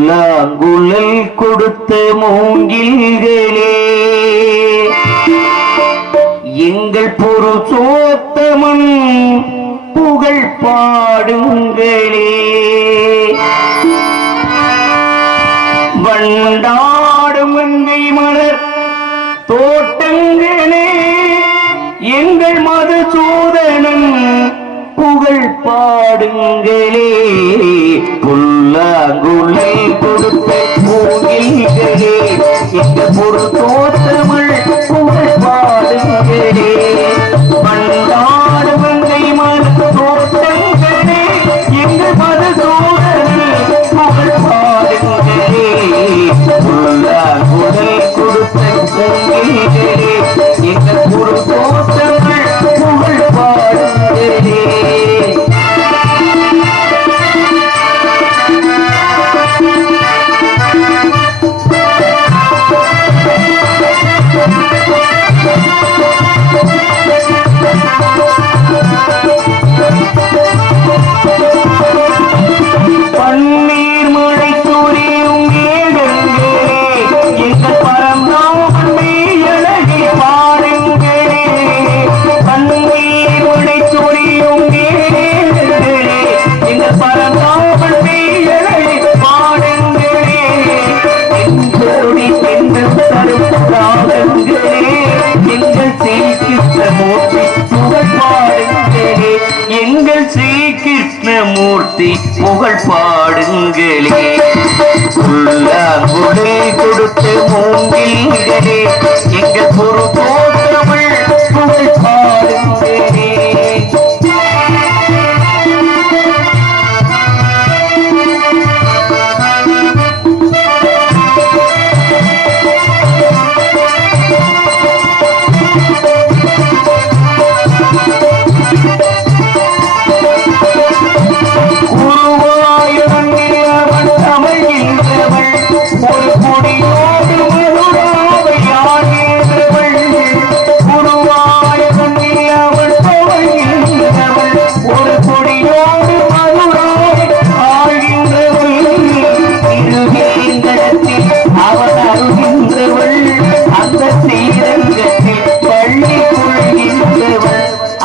புல்லாங்குழல் கொடுத்த மூங்கில்களே எங்கள் புருஷோத்தமன் புகழ் பாடுங்களே. வண்டாடும் வெங்கை மலர் தோட்டங்களே எங்கள் மதுசூதனன் புகழ் பாடுங்களே. புல்லாங்குழல் கொடுத்த மூங்கில்களே எங்கள் புருஷோத்தமன் புகழ் பாடுங்களே. வண்டாடும் வெங்கை மலர் தோட்டங்களே எங்கள் மதுசூதனன் புகழ் பாடுங்களே. புல்லாங்குழல் கொடுத்த மூங்கில்களே எங்கள் புருஷோத்தமன் புகழ் பாடுங்களே. பன்னீர் மழை தூரியும் ஏகங்களே எங்கள் பரந்தாமன் மெய்யழகை பாருங்களே. பன்னீர் மழை தூரியும் ஏகங்களே எங்கள் பரந்தாமன் மெய்யழகை பாருங்களே. எங்களுடைய பெண்கள் தரும் ராகங்களே எங்கள் ஸ்ரீகிருஷ்ணமூர்த்தி புகழ் பாடுங்களே. எங்கள் ஸ்ரீகிருஷ்ணமூர்த்தி புகழ் பாடுங்களே. புல்லாங்குழல் கொடுத்த மூங்கில்களே எங்கள் புருஷோத்தமன் புகழ் பாடுங்களே.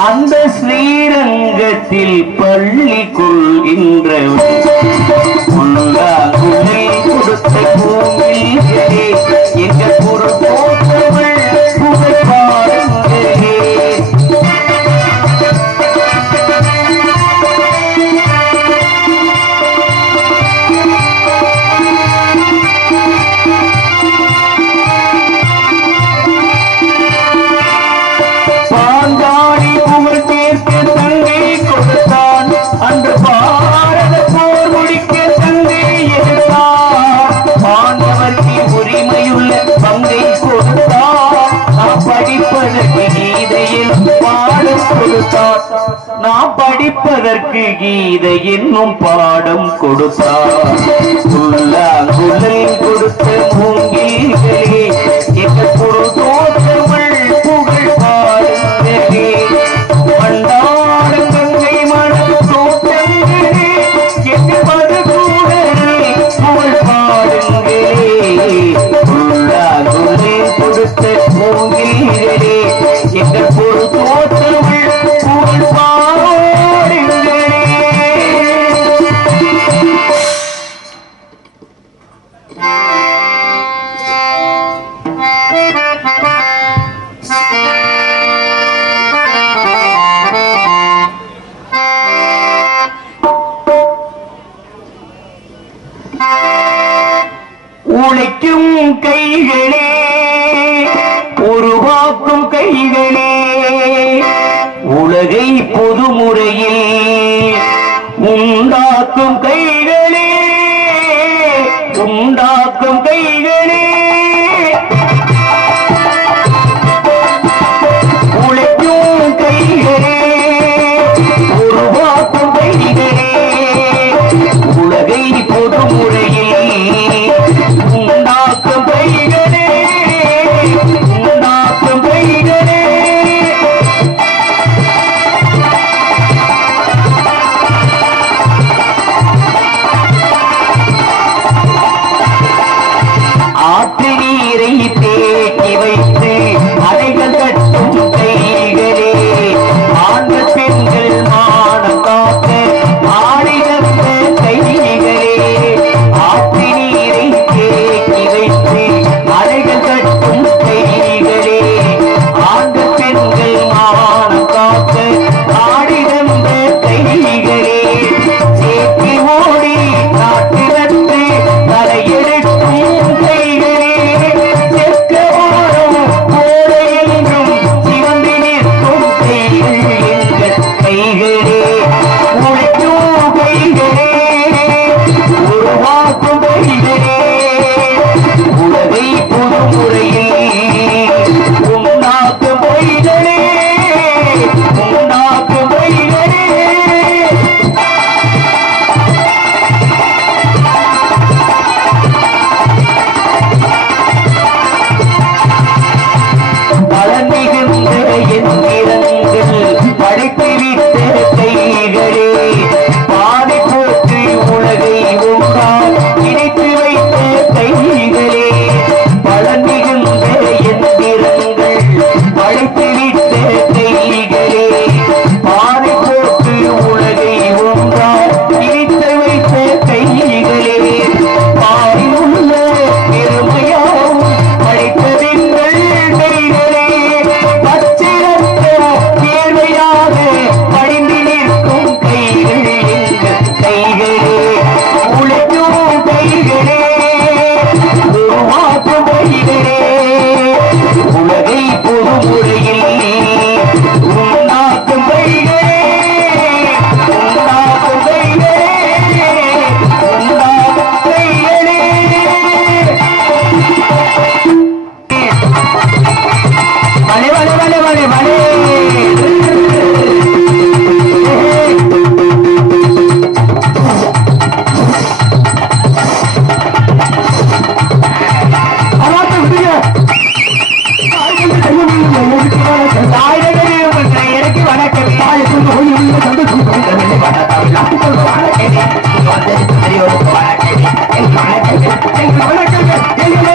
அந்த ஸ்ரீரங்கத்தில் பள்ளி கொள்கின்றவன். புல்லாங்குழல் கொடுத்த மூங்கில்களே எங்கள் புருஷோத்தமன் புகழ் பாடுங்களே. பாஞ்சாலி புகழ் சேர்க்க தங்கை கொடுத்தான் அன்று பாரத போர் முடிக்க தங்கை எடுத்தார். பாண்டவர்க்கு உரிமையுள்ள பங்கை கொடுத்தார். நாம் படிப்பதற்கு கீதையில் பாடம் கொடுத்தார். நாம் படிப்பதற்கு கீதை என்னும் பாடம் கொடுத்தார். புல்லாங்குழல் கொடுத்த மூங்கில்களே எங்கள் புருஷோத்தமன் புகழ் பாடுங்களே. வண்டாடும் கங்கை மலர் தோட்டங்களே எங்கள் மதுசூதனன் புகழ் பாடுங்களே. புல்லாங்குழல் கொடுத்த மூங்கில்களே எங்கள் புருஷோத்தமன் புகழ் பாடுங்களே. உழைக்கும் கைகளே உருவாக்கும் கைகளே உலகை பொதுமுறையில் உண்டாக்கும் கைகளே உண்டாக்கும் கைகளே. உழைக்கும் கைகளே உருவாக்கும் கைகளே உலகை பொதுமுறையில் உண்டாக்கும் கைகளே உண்டாக்கும் கைகளே. உருவாக்கும் வழிகளே உலகை புது முறையில் உண்டாக்கும் வழிகளே உண்டாக்கும் வழிகளே பழமிகுந்த எந்திரங்கள் படைத்துவிட்ட கைகளே பாதை போட்டு உலகை ஒன்றால் இணைத்து வைத்த கைகளே பழமிகுந்த எந்திரங்கள் படைத்துவிட்ட கைகளே பாதை போட்டு உலகை ஒன்றால் இணைத்து வைத்த கைகளே பாரில் உள்ள பெருமையாவும் படைத்ததிங்கள் கைகளே பச்சிரத்த தேர்வையாக படிந்து நிற்கும் கைகள் எங்கள் கைகளே உழைக்கும் கைகளே உருவாக்கும் கைகளே உலகை பொது முறையில் உண்டாக்கும் கைகளே உண்டாக்கும் கைகளே உண்டாக்கும் கைகளே வலே வலே வலே வலே வலே எனக்கு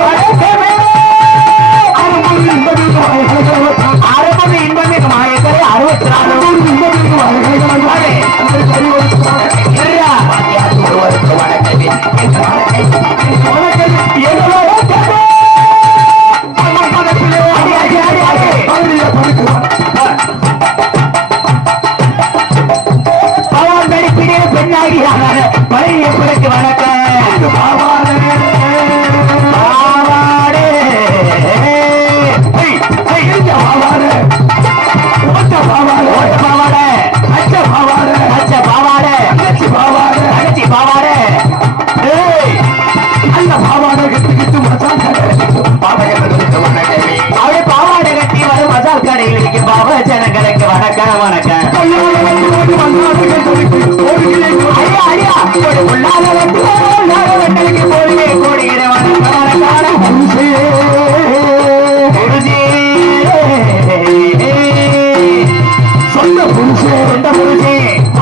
வணக்கம் ஆரம்பம் இன்பமே மாயக்கரை 64 பவான் நடிப்பிலே பெண்ணாகியான பழைய பிறகு வணக்கம் பாவாடே பாவாடை கட்டி வரும் மசால் கடையில் இருக்கும் பாபா ஜனங்களுக்கு வணக்கம் வணக்கம் கோடிகிற வணக்கம் சொந்த புருஷே சொந்த புருஷே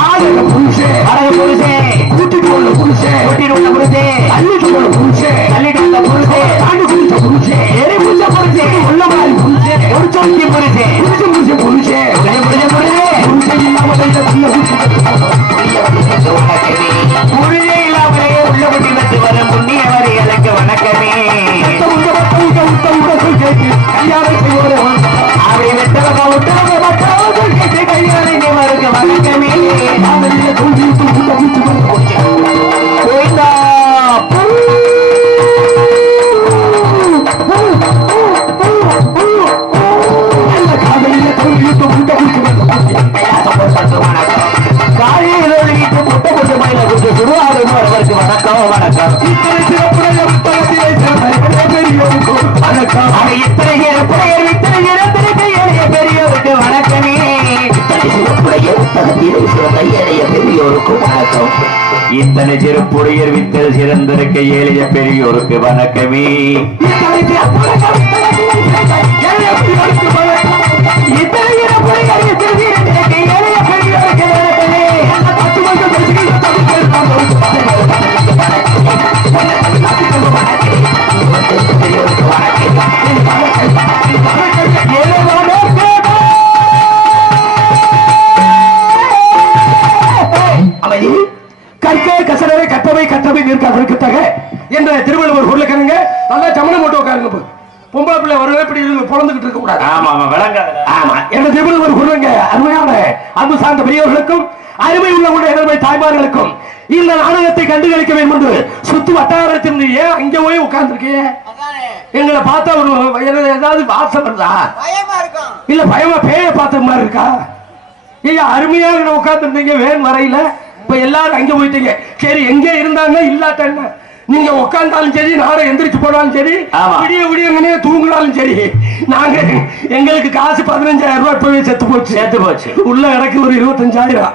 ஆளுக புருஷே அழக புருஷே கூட்டிட்டு உள்ள புருஷே கூட்டிட்டு உள்ள புருஷே அள்ளிட்டு உள்ள புருஷே அள்ளிட்டு உள்ள புருஷே ஆண்டு குடிச்ச புருஷே எரி புடிச்ச புருஷே உள்ள மாதிரி புருஷே ஒரு சொக்கி புருஷே புருஷ புருஷே புருஷே புருஷே புருஷே புருஷே இல்லாமலே உள்ள புத்தி வந்து வரும் புண்ணியவரை எனக்கு வணக்கமே கல்யாணம் செய்வோரே அப்படி வெட்டவங்க விட்டவங்க கல்யாணம் செய்வதற்கு வணக்கமே காலையில் முட்டை போட்டு மயில கொடுத்து சுருவாகும் அவருக்கு வணக்கம் வணக்கம் வணக்கம் இத்தனை பெரியோருக்கு வணக்கமே இத்தனை சிறப்புடையர் வித்தல் சிறந்திருக்க ஏழைய பெரியோருக்கு வணக்கமே இத்தனை கற்கே கசடரை கட்டவை கட்டவை நிற்காதற்குத்தக என்ற திருவள்ளுவர் பொருளுக்காரங்க நல்லா சமணம் போட்டு உட்காருங்க பொம்பளை பிள்ளை வருவதை இப்படி பொழந்துகிட்டு இருக்க கூடாது. ஆமா ஆமா விளங்காது. ஆமா என்ற திருவள்ளுவர் பொருளுங்க அருமையான அன்பு சார்ந்த பெரியவர்களுக்கும் அருமை உள்ள எதிர்மை தாய்மார்களுக்கும் இந்த நாடகத்தை கண்டுகளிக்க வேண்டும் என்று சுத்து வட்டாரத்தின் ஏன் அங்க போய் உட்கார்ந்துருக்கே எங்களை பார்த்தா ஒரு ஏதாவது வாசம் வருதா இல்ல பயமா பேய பார்த்த மாதிரி இருக்கா? ஐயா அருமையாக உட்கார்ந்துருந்தீங்க வேன் வரையில இப்ப எல்லாரும் அங்க போயிட்டீங்க. சரி, எங்க இருந்தாங்க இல்லாட்டன்னா நீங்க உட்கார்ந்தாலும் சரி, நாட எந்திரிச்சு போனாலும் சரி, விடிய விடிய தூங்கினாலும் சரி, நாங்க எங்களுக்கு காசு 15,000 ரூபாய் போய் செத்து போச்சு. உள்ள எனக்கு ஒரு 25,000.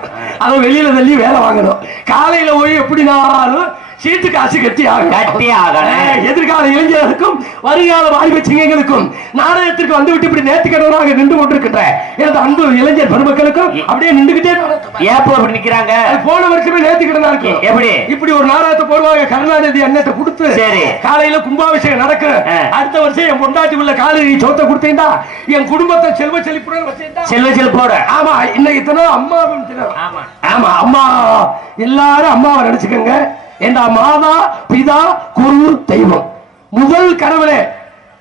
அதை வெளியில தள்ளி வேலை வாங்கணும். காலையில போய் எப்படினாலும் சீட்டு காசு கட்டி ஆகணும். எதிர்கால இளைஞர்களுக்கும் வருங்கால வாய்ப்பச்சிங்களுக்கும் நாடகத்திற்கு வந்துவிட்டு இப்படி நேர்த்திக்கடவராக நின்று கொண்டிருக்கின்ற எனது அன்பு இளைஞர் பெருமக்களுக்கும் அப்படியே நின்றுகிட்டே அப்படி நிக்கிறாங்க. போன வருஷமே நேர்த்திக்கடனா இருக்கு. எப்படி இப்படி ஒரு நாடகத்தை போடுவாங்க. கருணாநிதி அண்ணத்தை கொடுத்து காலையில கும்பாபிஷேகம் நடக்கும். அடுத்த வருஷம் என் பொண்டாட்டி உள்ள காலையில் சோத்தை கொடுத்தீங்கன்னா என் குடும்பத்தை செல்வ செழிப்போட. ஆமா, இன்னைக்கு தினம் அம்மாவின் தினம். ஆமா, அம்மா எல்லாரும் அம்மாவை நினைச்சுக்கோங்க. என்ற மாதா பிதா குரு தெய்வம். முதல் கடவுளே.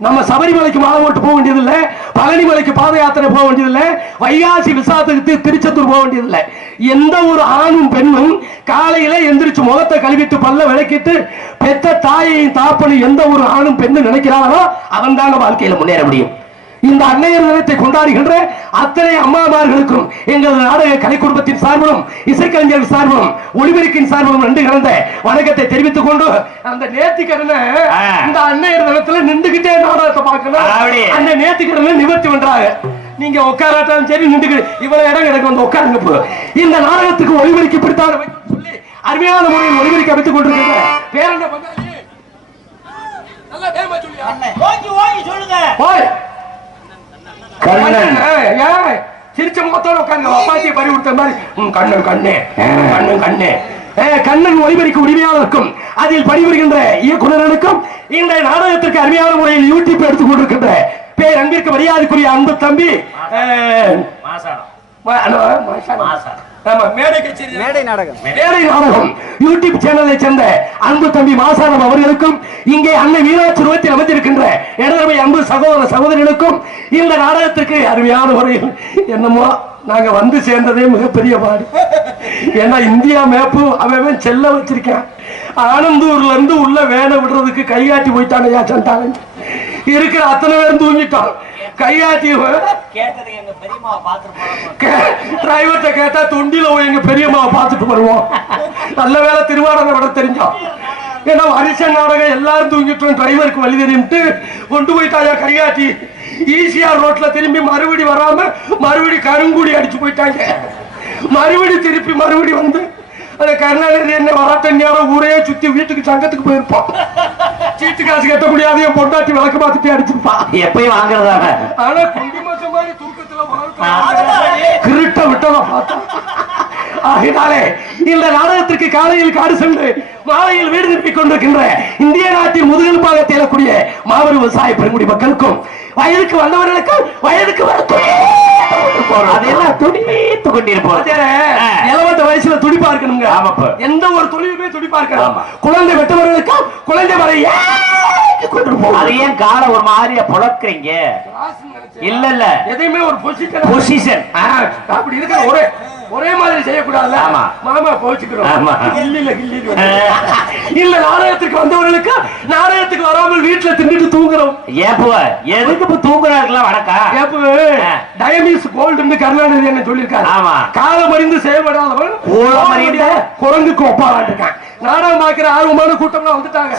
நம்ம சபரிமலைக்கு மாலை போட்டு போக வேண்டியதில்லை, பழனிமலைக்கு பாத யாத்திரை போக வேண்டியதில்லை, வைகாசி விசாரத்துக்கு திருச்செந்தூர் போக வேண்டியதில்லை. எந்த ஒரு ஆணும் பெண்ணும் காலையில எந்திரிச்சு முகத்தை கழுவிட்டு பல்ல விளக்கிட்டு பெத்த தாயையும் தாப்பனும் எந்த ஒரு ஆணும் பெண்ணும் நினைக்கிறாங்களோ அவன் தாங்க வாழ்க்கையில முன்னேற முடியும். இந்த அன்னையர் தினத்தை கொண்டாடுகின்ற அத்தனை அம்மாமார்களுக்கும் எங்கள் நாடக கலை குடும்பத்தின் சார்பிலும் இசைக்கலைஞர் சார்பிலும் ஒளிபெருக்கின் சார்பிலும் நன்றி கலந்த வணக்கத்தை தெரிவித்துக் கொண்டு அந்த நேர்த்திக்கடனை இந்த அன்னையர் தினத்துல நின்றுகிட்டே நாடகத்தை பார்க்கணும். அந்த நேர்த்திக்கடனை நிவர்த்தி பண்றாங்க. நீங்க உட்காராட்டாலும் சரி, நின்று இவ்வளவு இடம் எனக்கு வந்து உட்காருங்க. இந்த நாடகத்துக்கு ஒளிபெருக்கி பிடித்தான சொல்லி அருமையான முறையில் ஒளிபெருக்கி அமைத்துக் கொண்டிருக்கிற பேரண்ட பங்காளி நல்லா வேகமா சொல்லுங்க. சிரிச்ச முகத்தோட உட்கார்ந்து அப்பாத்தியை பறி கொடுத்த மாதிரி கண்ணன் கண்ணே கண்ணன் கண்ணே கண்ணன் ஒளிபெருக்க உரிமையாளருக்கும் அதில் பணிபுரிகின்ற இயக்குநர்களுக்கும் இந்த நாடகத்திற்கு அருமையான முறையில் யூடியூப் எடுத்துக் கொண்டிருக்கின்ற பேர் அங்கிற்கு மரியாதைக்குரிய அன்பு தம்பி மேடை நாடகம் யூடியூப் சேனலை சேர்ந்த அன்பு தம்பி மாசானம் அவர்களுக்கும் இங்கே அன்னை மீனாட்சி ரூபத்தில் அமைந்திருக்கின்ற இடதுமை அன்பு சகோதர சகோதரிகளுக்கும் இந்த நாடகத்திற்கு அருமையான முறையில் என்னமோ நாங்க வந்து சேர்ந்ததே மிகப்பெரிய பாடு. ஏன்னா இந்தியா மேப்பு அவன் செல்ல வச்சிருக்கேன். ஆனந்தூர்ல இருந்து உள்ள வேலை விடுறதுக்கு கைகாட்டி போயிட்டாங்க. சண்டாளன் இருக்கிற அத்தனை பேரும் தூங்கிட்டான். கையாட்டி டிரைவர்கிட்ட கேட்டா தொண்டில எங்க பெரியம்மாவை பார்த்துட்டு வருவோம். நல்ல வேலை திருவாரூரை விட தெரிஞ்சோம். ஏன்னா வருஷ நாடகம் எல்லாரும் தூங்கிட்டோம். டிரைவருக்கு வழி தெரியும்ட்டு கொண்டு போயிட்டாயா கையாட்டி. ஈசிஆர் ரோட்ல திரும்பி மறுபடி வராம மறுபடி கருங்குடி அடிச்சு போயிட்டாங்க. மறுபடி வந்து அந்த கருணாநிதி என்ன வராட்ட நேரம் ஊரே சுத்தி வீட்டுக்கு சங்கத்துக்கு போயிருப்பான். சீட்டு காசு கட்ட முடியாது. என் பொண்டாட்டி விளக்கு பார்த்துட்டு அடிச்சிருப்பான். எப்பயும் வாங்குறதாக. ஆனா குண்டி மாசம் மாதிரி தூக்கத்துல கிருட்ட விட்டதான் பார்த்தோம். ஆகினாலே இந்த நாடகத்திற்கு காலையில் காடு சென்று மாலையில் வீடு திருப்பிக் கொண்டிருக்கின்ற இந்திய நாட்டின் முதுகல் பாகத்தில் எழக்கூடிய மாபெரும் விவசாய பெருங்குடி மக்களுக்கும் வயதுக்கு வந்தவர்களுக்கும் வயதுக்கு வயசுல துடிப்பா இருக்கணுங்க. எந்த ஒரு தொழிலுமே துடிப்பா இருக்கணும். குழந்தை வெட்டவர்களுக்கும் குழந்தை வர ஏன் கால ஒரு மாதிரியா புழக்கிறீங்க? இல்ல இல்ல, எதையுமே ஒரு பொசிஷன் அப்படி இருக்கிற ஒரே மாதிரி செய்யக்கூடாது. மாமா போச்சுக்கிறோம். இல்ல நாடகத்துக்கு வந்தவர்களுக்கு நாடகத்துக்கு வராமல் வீட்டுல தின்னுட்டு தூங்குறோம். எதுக்கு தூங்குறாருலாம் வணக்கம். டயமிஸ் கோல்டு கருணாநிதி என்ன சொல்லியிருக்காரு. காலம் அறிந்து செயல்படாதவன் குரங்குக்கு ஒப்பாளான் இருக்கான். நாடகம் பார்க்கிற ஆர்வமான கூட்டம்லாம் வந்துட்டாங்க.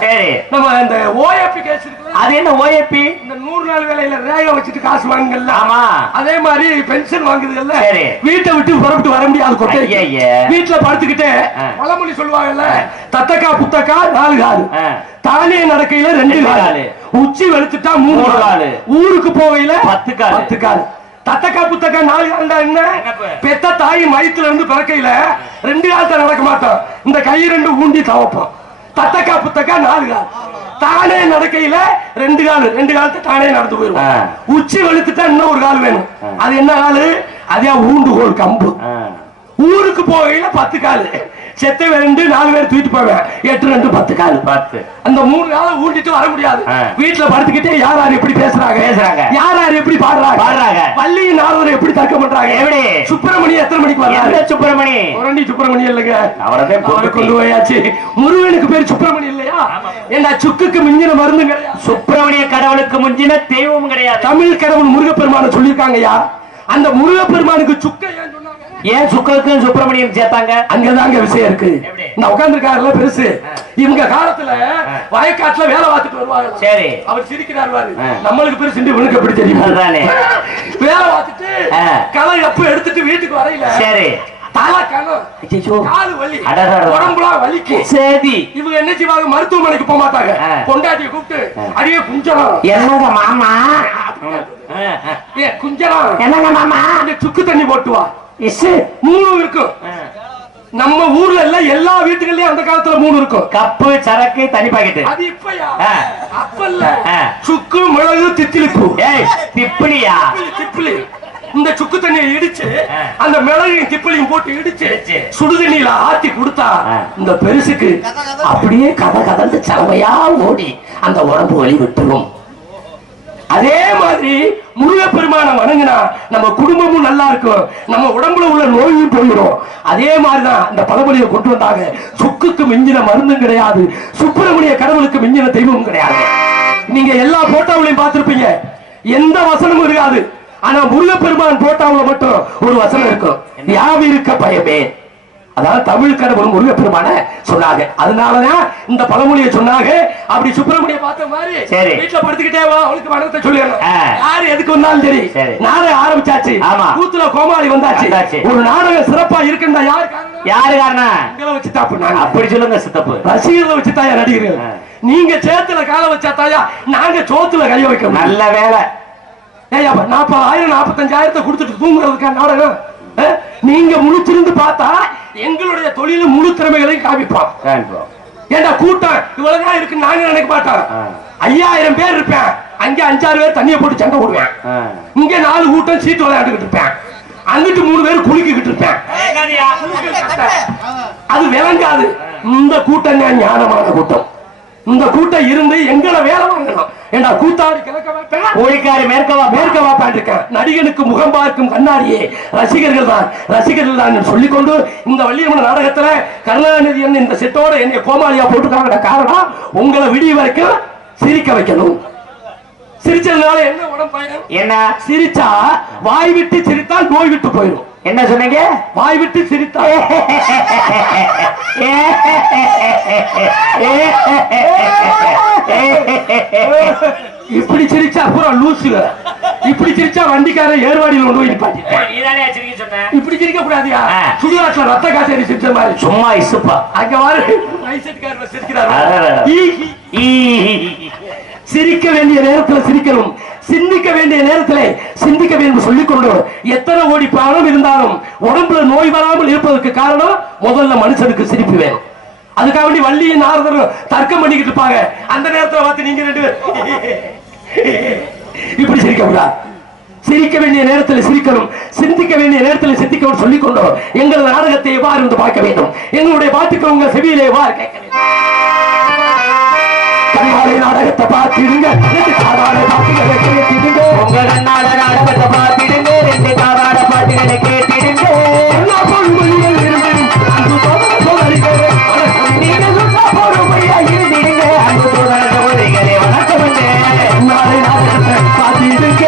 நம்ம இந்த ஓஏபி கேஸ் இருக்குல்ல, அது என்ன ஓஏபி? இந்த 100 நாள் வேலையில ரேக வச்சுட்டு காசு வாங்குங்கல்ல. ஆமா, அதே மாதிரி பென்ஷன் வாங்குதுல்ல. வீட்டை விட்டு புறப்பட்டு வர முடியாது. கொட்டை வீட்டுல படுத்துக்கிட்டே பழமொழி சொல்லுவாங்கல்ல, தத்தக்கா புத்தக்கா 4 கால், தானே நடக்கையில 2 கால், உச்சி வெளுத்துட்டா 3 கால், ஊருக்கு போகையில 10 கால். தத்தக்கா புத்தக்கா 4 கால்டா என்ன? பெத்த தாய் மயத்துல இருந்து பிறக்கையில 2 காலத்தை நடக்க மாட்டோம். இந்த கை 2 ஊண்டி தவப்போம். தத்தக்கா புத்தக்கா 4 கால், தானே நடக்கையில 2 காலத்தை தானே நடந்து போயிருவோம். உச்சி வெளுத்துட்டா இன்னும் 1 கால் வேணும். அது என்ன காலு? அதே ஊண்டுகோல் கம்பு. ஊருக்கு போகையில 10 கால். செத்த 2 4 பேர் தூக்கிட்டு போவேன். 8 2 10 கால் 10. அந்த 3 காலம் ஊண்டிட்டு வர முடியாது. வீட்டுல படுத்துக்கிட்டே யார் யார் எப்படி பேசுறாங்க யார் யார் எப்படி பாடுறாங்க பள்ளி நாரதர் எப்படி தர்க்கம் பண்றாங்க. எப்படி சுப்பிரமணி எத்தனை மணிக்கு வர்றாரு? சுப்பிரமணி ஒரண்டி சுப்பிரமணி இல்லைங்க, அவரை கொண்டு போயாச்சு. முருகனுக்கு பேர் சுப்பிரமணி இல்லையா? ஏன்னா சுக்குக்கு மிஞ்சின மருந்து கிடையாது. சுப்பிரமணிய கடவுளுக்கு மிஞ்சின தெய்வம் கிடையாது. தமிழ் கடவுள் முருகப்பெருமான சொல்லியிருக்காங்கயா. அந்த முருகப்பெருமானுக்கு சுக்க ஏன் சொன்னாங்க? ஏன் சுக்கருக்கும் சுப்பிரமணியம் சேர்த்தாங்க? அங்கதாங்க விஷயம் இருக்கு. இந்த உட்கார்ந்துருக்காருல பெருசு, இவங்க காலத்துல வயக்காட்டுல வேலை பார்த்துட்டு வருவாங்க. சரி, அவர் சிரிக்கிறாரு, நம்மளுக்கு பெருசு இவனுக்கு எப்படி தெரியும்? வேலை பார்த்துட்டு களை எப்ப எடுத்துட்டு வீட்டுக்கு வரையில சரி மருத்துவமனைக்கு போக மாட்டாங்க. பொண்டாட்டியை கூப்பிட்டு அடியே குஞ்சலம், என்னங்க மாமா, குஞ்சலம் என்னங்க மாமா, சுக்கு தண்ணி போட்டுவா. மூணு இருக்கும் நம்ம ஊர்ல எல்லாம், எல்லா வீட்டுகள்லயும் அந்த காலத்துல மூணு இருக்கும். கப்பு, சரக்கு, தனி பாக்கெட். அது இப்பயா? அப்பல்ல, சுக்கு, மிளகு, தித்திலிப்பு. திப்பிலியா? திப்பிலி. இந்த சுக்கு தண்ணியை இடிச்சு அந்த மிளகையும் திப்பிலையும் போட்டு இடிச்சு சுடுதண்ணியில ஆத்தி கொடுத்தா இந்த பெருசுக்கு அப்படியே கதை கதந்து சலவையா ஓடி அந்த உடம்பு வலி விட்டுரும். அதே மாதிரி முருகப்பெருமான வணங்கினா நம்ம குடும்பமும் நல்லா இருக்கும், நம்ம உடம்புல உள்ள நோயும் போயிடும். அதே மாதிரிதான் இந்த பழமொழியை கொண்டு வந்தாங்க. சுக்குக்கு மிஞ்சின மருந்தும் கிடையாது, சுப்பிரமணிய கடவுளுக்கு மிஞ்சின தெய்வமும் கிடையாது. நீங்க எல்லா போட்டோவிலையும் பார்த்திருப்பீங்க, எந்த வசனமும் இருக்காது. ஆனா முருகப்பெருமான் போட்டாவுல மட்டும் ஒரு வசனம் இருக்கும், யாவிருக்க பயமே. அதாவது தமிழ் கடவுள் முருகப்பெருமான சொன்னாங்க. அதனாலதான் இந்த பழமொழியை சொன்னாங்க. அப்படி சுப்பிரமணிய பார்த்த மாதிரி வீட்டுல படுத்துக்கிட்டே வா, அவளுக்கு வணக்கத்தை சொல்லிடணும். யாரு எதுக்கு வந்தாலும் சரி, நாடகம் ஆரம்பிச்சாச்சு, கூத்துல கோமாளி வந்தாச்சு, ஒரு நாடகம் சிறப்பா இருக்குன்னா யாரு காரணம்? உங்களை வச்சு தாப்பு. அப்படி சொல்லுங்க சித்தப்பு, ரசிகர்களை வச்சு தாயா நடிகர்கள். நீங்க சேத்துல கால வச்சா தாயா நாங்க சோத்துல கைய வைக்கணும். நல்ல வேலை. 40,000 45,000 கொடுத்துட்டு தூங்குறதுக்கா நாடகம்? நீங்க முழுத்திருந்து பார்த்தா எங்களுடைய தொழில முழு திறமைகளையும் காமிப்போம். ஏண்டா கூட்டம் இவ்வளவுதான் இருக்கு நாங்க நினைக்க மாட்டோம். 5000 பேர் இருப்பேன், அங்க 5-6 பேர் தண்ணியை போட்டு சண்டை போடுவேன், இங்க 4 கூட்டம் சீட்டு விளையாண்டுகிட்டு இருப்பேன், அங்கிட்டு 3 பேர் குளிக்கிட்டு இருப்பேன். அது விளங்காது. இந்த கூட்டம் தான் ஞானமான கூட்டம். இந்த கூட்டம் இருந்து எங்களை வேலை வாங்கணும். ஏண்டா கூத்தாடி கிழக்க வைப்பேன், ஓடிக்காரி மேற்க வாப்பான் இருக்கேன். நடிகனுக்கு முகம் பார்க்கும் கண்ணாடியே ரசிகர்கள் தான் சொல்லிக்கொண்டு இந்த வள்ளியம்மன் நாடகத்துல கருணாநிதி இந்த செட்டோட என்னை கோமாளியா போட்டுக்காங்க. காரணம் உங்களை விடிய வரைக்கும் சிரிக்க வைக்கணும். சிரிச்சதுனால என்ன உடம்பு பயன்? என்ன சிரிச்சா வாய் விட்டு சிரித்தால் நோய் விட்டு போயிடும். என்ன சொன்னீங்க? வாய் விட்டு சிரித்தா இப்படி சிரிச்சா அப்புறம் லூசுல, இப்படி சிரிச்சா வண்டிக்கார ஏர்வாடியில் கொண்டு போய் நிப்பாட்டிட்டேன். இப்படி சிரிக்க கூடாதியா? சுடுகாட்டுல ரத்த காசேரி சிரிச்ச மாதிரி சும்மா இசுப்பா. அங்க வாரு சிரிக்கிறார். சிரிக்க வேண்டிய நேரத்தில் சிரிக்கணும், சிந்திக்க வேண்டிய நேரத்தில் சிந்திக்க வேண்டும் சொல்லிக்கொண்டு எத்தனை கோடி பணம் இருந்தாலும் உடம்புல நோய் வராமல் இருப்பதற்கு காரணம் முதல்ல மனுஷனுக்கு சிரிப்பு வேணும். அதுக்காக வேண்டி வள்ளியின் நாரதரும் தர்க்கம் பண்ணிக்கிட்டு இருப்பாங்க. அந்த நேரத்தில் பார்த்து நீங்க 2 இப்படி சிரிக்க கூடாது. சிரிக்க வேண்டிய நேரத்தில் சிரிக்கணும், சிந்திக்க வேண்டிய நேரத்தில் சிந்திக்கணும் சொல்லிக்கொண்டு எங்களது நாடகத்தை எவ்வாறு என்று பார்க்க வேண்டும், எங்களுடைய பாட்டுக்கு உங்க செவியிலே எவ்வாறு கேட்க வேண்டும். நாடகத்தை பார்த்திடுங்க, உங்க நாடகத்தை பார்த்திடுங்க, 2 காதாட பாட்டுகளை கேட்டிடுங்க. எல்லா பொருள்களிலும் இருந்திடும் அன்பு பொறுமையா இருந்திடுங்க. அன்பு சோதனை வணக்கம். நாளை நாடகத்தை பார்த்திடுங்க.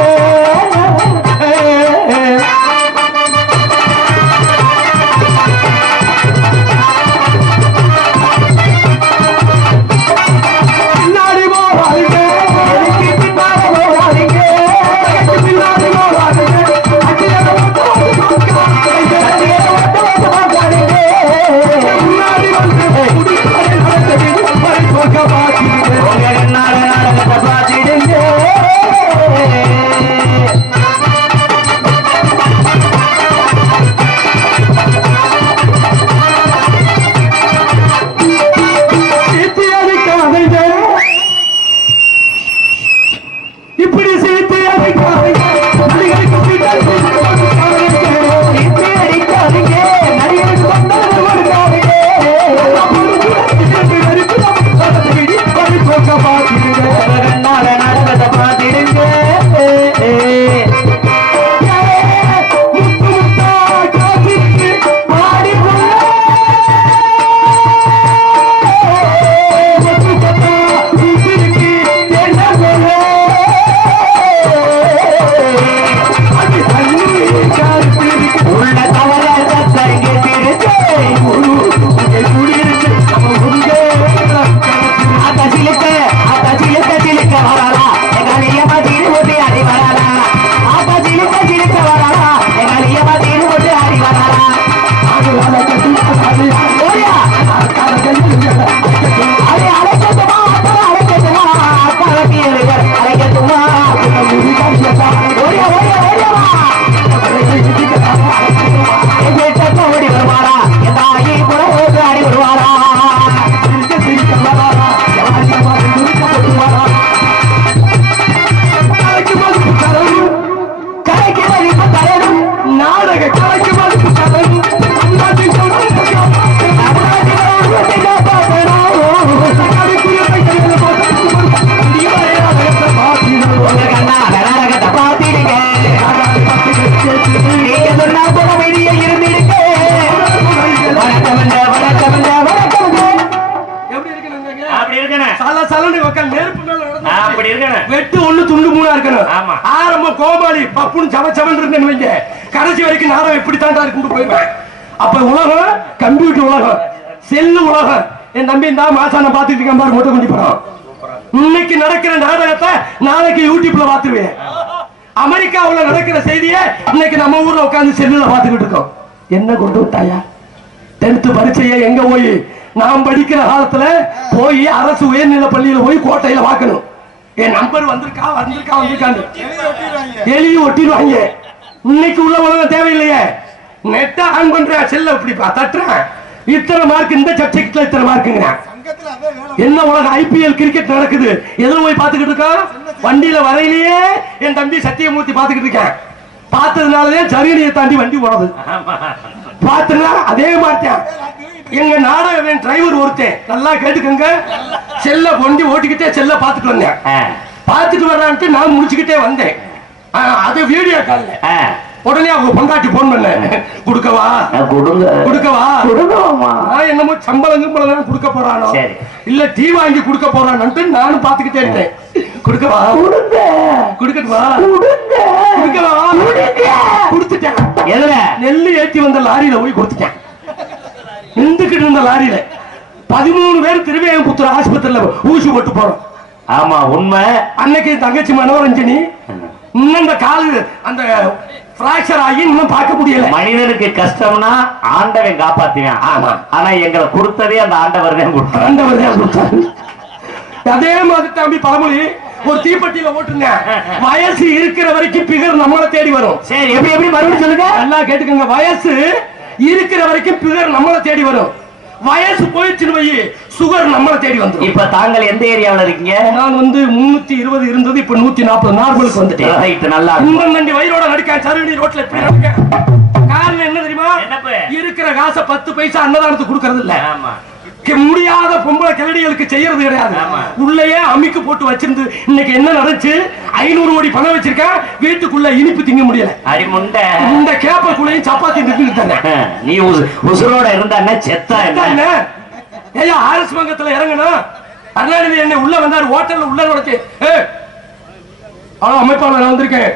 அப்படி இருக்கணும். சல சலன்னு உட்கார்ந்து நெருப்பு மேல நடந்து அப்படி இருக்கணும். வெட்டு ஒண்ணு துண்டு மூணா இருக்கணும். ஆமா. ஆரம்ப கோமாளி பப்புன்னு சவச்சவன் இருந்தேன்னு வைங்க, கடைசி வரைக்கும் நாரம் எப்படி தாண்டா இருக்குன்னு போயிடுவேன். அப்ப உலகம் கம்ப்யூட்டர் உலகம், செல்லு உலகம். என் தம்பி இந்த மாசான பாத்துட்டு இருக்கேன் பாரு, மொட்டை குண்டி படம். இன்னைக்கு நடக்கிற நாடகத்தை நாளைக்கு யூடியூப்ல பாத்துருவேன். அமெரிக்காவுல நடக்கிற செய்தியை இன்னைக்கு நம்ம ஊர்ல உட்கார்ந்து செல்லுல பாத்துக்கிட்டு இருக்கோம். என்ன கொண்டு விட்டாயா? 10th பரீட்சையை எங்க போய் நாம் படிக்கிற காலத்துல போய் அரசு உயர்நிலை பள்ளியில போய் கோட்டையில வாக்கணும். என் நம்பர் வந்திருக்கான்னு எழுதி ஒட்டிடுவாங்க. இன்னைக்கு உள்ள உலகம் தேவையில்லையே. நெட்ட ஆன் பண்ற செல்ல இப்படி தட்டுறேன், இத்தனை மார்க் இந்த சப்ஜெக்ட்ல இத்தனை மார்க்குங்க. என்ன உலகம்? ஐபிஎல் கிரிக்கெட் நடக்குது, எதுல போய் பாத்துக்கிட்டு இருக்கோம்? வண்டியில வரையிலேயே என் தம்பி சத்தியமூர்த்தி பாத்துக்கிட்டு இருக்கேன். பார்த்ததுனாலதான் சரியணியை தாண்டி வண்டி போனது. பாத்துனா அதே மாதிரி எங்க நாடக டிரைவர் ஒருத்தன், நல்லா கேட்டுக்கங்க, செல்ல பொண்டி ஓட்டிக்கிட்டே செல்ல பாத்துட்டு வந்தேன். பாத்துட்டு வர்றான்ட்டு நான் முடிச்சுக்கிட்டே வந்தேன். அது வீடியோ கால்ல உடனே அவங்க பொண்டாட்டி போன் பண்ண, குடுக்கவா என்னமோ சம்பளம் கிம்பளம் குடுக்க போறானோ இல்ல டீ வாங்கி குடுக்க போறான்னு நானும் பாத்துக்கிட்டே இருந்தேன். குடுக்கவா குடுக்கவா குடுத்துட்டேன். நெல்லு ஏத்தி வந்த லாரியில போய் கொடுத்துட்டேன். நின்றுக்கிட்டு இருந்த லாரியில 13 பேர் திருவேங்கபுத்தூர் ஆஸ்பத்திரியில ஊசி போட்டு போறோம். ஆமா உண்மை. அன்னைக்கு தங்கச்சி மனோரஞ்சனி இன்னும் அந்த காலு அந்த பிராக்சர் ஆகி இன்னும் பார்க்க முடியல. மனிதனுக்கு கஷ்டம்னா ஆண்டவன் காப்பாத்துவேன். ஆமா, ஆனா எங்களை கொடுத்ததே அந்த ஆண்டவர் தான் கொடுத்தாரு. அதே மாதிரி தம்பி பழமொழி ஒரு தீப்பெட்டியில ஓட்டுங்க, வயசு இருக்கிற வரைக்கும் பிகர் நம்மளை தேடி வரும். சரி, எப்படி மறுபடியும் சொல்லுங்க, நல்லா கேட்டுக்கங்க. வயசு இருக்கிற வரைக்கும் பிகர் நம்மளை தேடி வரும். வயசு போயிடுச்சுன்னு வை, சுகர் நம்மளை தேடி வந்துடும். இப்ப தாங்கள் எந்த ஏரியாவில் இருக்கீங்க? நான் 320 இருந்தது, இப்ப 140 நார்மலுக்கு வந்துட்டேன். நல்லா நண்டி வயிறோட நடிக்க சருவணி ரோட்ல எப்படி நடக்க. காரணம் என்ன தெரியுமா? இருக்கிற காசை 10 பைசா அன்னதானத்துக்கு கொடுக்கறது இல்ல. முடியாத பொம்பளை கிளடிகளுக்கு செய்யறது கிடையாது. உள்ளேயே அமிக்கு போட்டு வச்சிருந்து இன்னைக்கு என்ன நடந்துச்சு? 500 கோடி பணம் வச்சிருக்கேன், வீட்டுக்குள்ள இனிப்பு திங்க முடியல. இந்த கேப்பக்குள்ளையும் சப்பாத்தி தின்னு. நீ உசுரோட இருந்தா செத்தா என்ன? ஏயா ஆர்எஸ் வங்கத்துல இறங்கணும். கருணாநிதி என்ன உள்ள வந்தாரு, ஹோட்டல்ல உள்ள நுழைச்சு அமைப்பாளர் வந்திருக்கேன்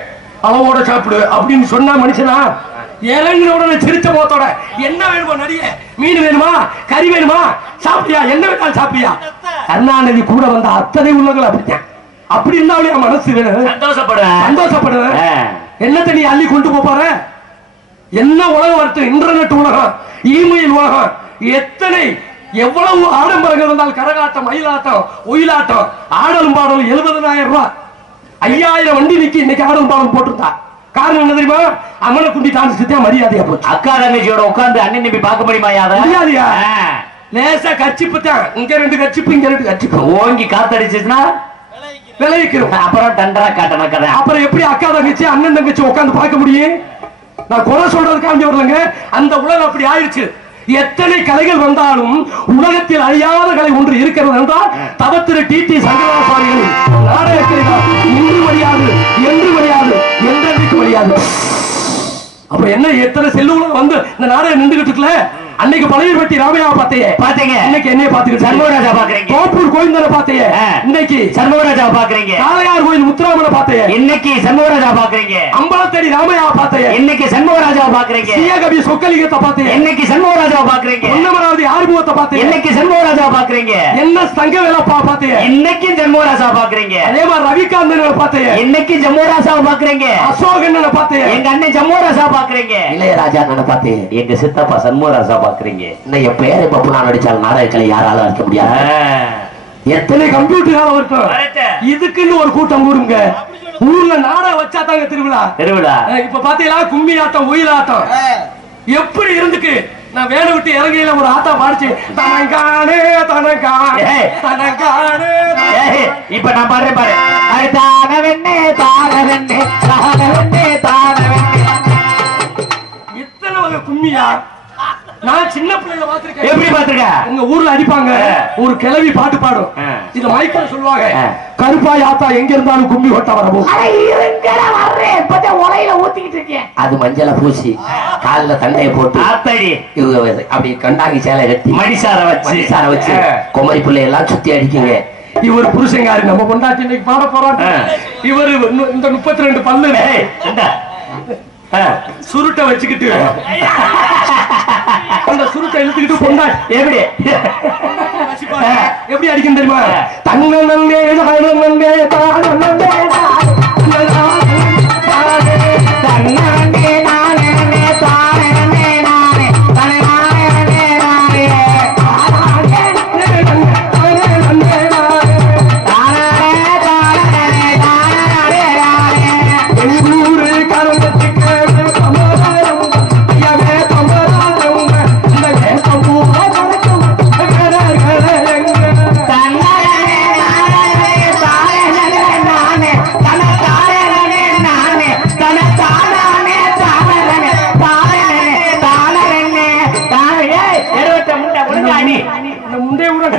அளவோட சாப்பிடு அப்படின்னு சொன்னா மனுஷனா? இறங்கின உடனே சிரிச்ச முகத்தோட என்ன வேணுமா? நடிகை மீன் வேணுமா, கறி வேணுமா, சாப்பிட்டியா, என்ன வேணாலும் சாப்பிட்டியா? கருணாநிதி கூட வந்த அத்தனை உள்ளங்கள் அப்படித்தான். அப்படி இருந்தாலே மனசு சந்தோஷப்படுவேன். என்னத்தை நீ அள்ளி கொண்டு போற? என்ன உலகம் வருது? இன்டர்நெட் உலகம், இமெயில் உலகம், எத்தனை எவ்வளவு ஆடம்பரங்கள் வந்தால் கரகாட்டம், மயிலாட்டம், ஒயிலாட்டம், ஆடலும் பாடலும் 70,000 ரூபாய், 5000 வண்டி நிக்கி இன்னைக்கு ஆடலும் பாடலும் போட்டிருந்தா. காரணம் என்ன தெரியுமா? அம்மனை குண்டி டான்ஸ் மரியாதையா போச்சு. அக்கா தங்கச்சியோட உட்கார்ந்து அண்ணன் நம்பி பார்க்க முடியுமா? மரியாதையா லேசா கச்சிப்பு தான். இங்க 2 கச்சிப்பு, இங்க 2 கச்சிப்பு ஓங்கி காத்தடிச்சுன்னா விளைவிக்கிறோம். அப்புறம் டண்டரா காட்டணும் கதை. அப்புறம் எப்படி அக்கா தங்கச்சி அண்ணன் தங்கச்சி உட்கார்ந்து பார்க்க முடியும்? நான் குறை சொல்றதுக்காண்டி வரலங்க, அந்த உலகம் அப்படி ஆயிடுச்சு. எத்தனை கலைகள் வந்தாலும் உலகத்தில் அழியாத கலை ஒன்று இருக்கிறது என்றால் தவத்திரு டிடி சங்கராச்சாரிகளின் நாடகத்தில் இன்று வழியாது, என்று வழியாது, என்றைக்கு வழியாது. அப்ப என்ன எத்தனை செல்லுல வந்து இந்த நாடகம் நின்றுகிட்டு இருக்கல. அன்னைக்கு பழையபட்டி ராமையாவை பாத்தீங்க, இன்னைக்கு என்னைய பாத்துக்கிட்டு சண்முகராஜா பாக்குறீங்க. தோப்பூர் கோவிந்தனை பாத்தீங்க, இன்னைக்கு சண்முகராஜா பாக்குறீங்க. காளையார் கோயில் முத்துராமனை பாத்தீங்க, இன்னைக்கு சண்முகராஜா பாக்குறீங்க. அம்பலத்தடி ராமையாவை பாத்தீங்க, இன்னைக்கு சண்முகராஜா பாக்குறீங்க. சீயகவி சொக்கலிங்கத்தை பாத்தீங்க, இன்னைக்கு சண்முகராஜா பாக்குறீங்க. பொன்னமராவதி ஆறுமுகத்தை பாத்தீங்க, இன்னைக்கு சண்முகராஜா பாக்குறீங்க. என்ன தங்கவேலா பாத்தீங்க, இன்னைக்கு சண்முகராஜா பாக்குறீங்க. அதே மாதிரி ரவிகாந்தனை பாத்தீங்க, இன்னைக்கு சண்முகராஜாவை பாக்குறீங்க. அசோகனை பாத்தீங்க, எங்க அண்ணன் சண்முகராஜா பாக்குறீங்க. இளையராஜா பாத்தீங்க, எங்க சித்தப்பா சண்முகராஜா பாக்குறீங்க. இன்னைக்கு பேரு பப்பு நான் நடிச்சாலும் நாடகங்களை யாராலும் அழைக்க முடியாது. எத்தனை கம்ப்யூட்டர் காலம் இருக்கும். இதுக்குன்னு ஒரு கூட்டம் கூடுங்க. ஊர்ல நாடகம் வச்சா தாங்க திருவிழா. இப்ப பாத்தீங்களா கும்மி ஆட்டம், ஒயிலாட்டம் எப்படி இருந்துக்கு. நான் வேலை விட்டு இறங்கையில ஒரு ஆட்டா பாடிச்சு தனங்கானே தனங்கானே தனங்கானே. இப்ப நான் பாடுறேன் பாரு. தானவெண்ணே தானவெண்ணே தானவெண்ணே தானவெண்ணே. எத்தனை வகை கும்மியா? நான் சின்ன பிள்ளைல பாத்திருக்கேன். எப்படி பாத்துருக்க? உங்க ஊர்ல அடிப்பாங்க, ஒரு கிழவி பாட்டு பாடும். இது மைக்ல சொல்லுவாங்க, கருப்பா யாத்தா எங்க இருந்தாலும் கும்பி ஓட்ட வரவும். உலையில ஊத்திக்கிட்டு இருக்கேன். அது மஞ்சளை பூசி காலில தண்டையை போட்டு அப்படி கண்டாங்கி சேலை கட்டி மடிசார வச்சு குமரி பிள்ளை எல்லாம் சுத்தி அடிக்குங்க. இவர் புருஷங்காரு நம்ம பொண்டாட்டி இன்னைக்கு பாட போறாங்க. இவரு இந்த 32 பல்லு சுருட்டை வச்சுக்கிட்டு அந்த சுருட்டை இழுத்துக்கிட்டு பொண்டாட்டி எப்படி அடிக்கும் தெரியுமா? தங்க நந்தே நந்தே